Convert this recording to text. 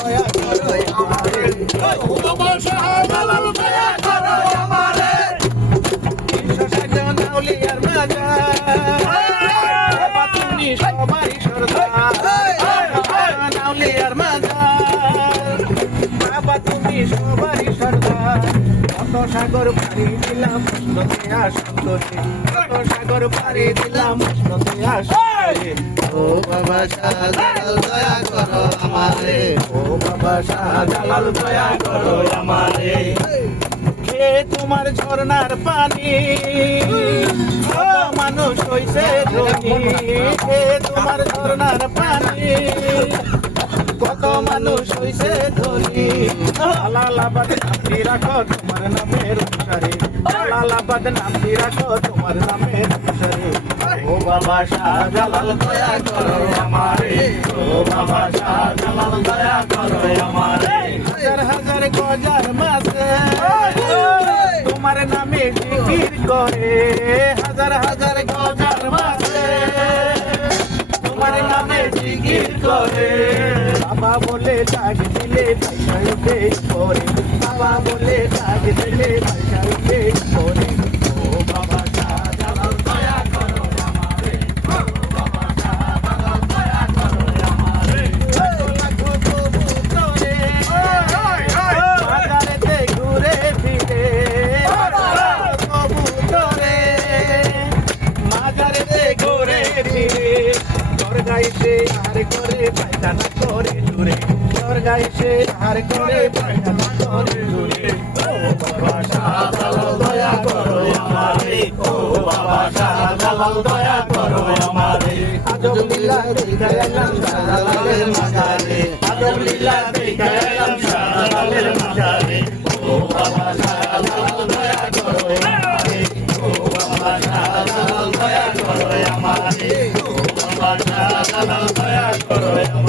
দয়া করো আমারে ও বাবা শাহজালাল দয়া করো আমারে নাউলিয়ার মাজার বাবা তুমি সবারই সরদার নাউলিয়ার মাজার বাবা তুমি সবারই সরদার কত সাগর পাড়ি দিলাম নদী আসন্তরে কত সাগর পাড়ি দিলাম নদী আসন্তরে ও বাবা শাহজালাল দয়া করো আমারে ও বাবা শাহজালাল দয়া করো আমারে তোমার ঝর্ণার পানি কত মানুষ হইছে ধনী তোমার ঝর্ণার পানি কত মানুষ হইছে ধনী লালাবাদ নামটি রাখো তোমার নামের অনুসারে লালাবাদ নামটি রাখো তোমার নামের অনুসারে ও বাবা শাহজালাল দয়া করো আমারে ও বাবা শাহজালাল দয়া করো আমারে হাজার হাজার গজার মাঝে তোমার নামে জিকির করে হাজার হাজার গজার মাঝে তোমার নামে জিকির করে বাবা বলে ডাক দিলে পয়সা উঠে করে বাবা বলে ডাক দিলে পয়সা উঠে করে ও বাবা শাহজালাল দয়া করো আমারে ও বাবা শাহজালাল দয়া করো আমারে লাখো কবুতরে বাজারেতে ঘুরে ফিরে কবুতরে মাজারেতে ঘুরে ফিরে গাইছে আর করে পায়খানা করে দূরে তোর গাইছে আর করে পায়খানা করে দূরে ও বাবা শাহজালাল দয়া করো আমারে ও বাবা শাহজালাল দয়া করো আমারে আজব লীলা দেখে এলাম শাহজালালের মাজারে আজব লীলা দেখে এলাম শাহজালালের মাজারে ও বাবা শাহজালাল দয়া করো আমারে ও বাবা শাহজালাল দয়া করো আমারে ও বাবা শাহজালাল দয়া করো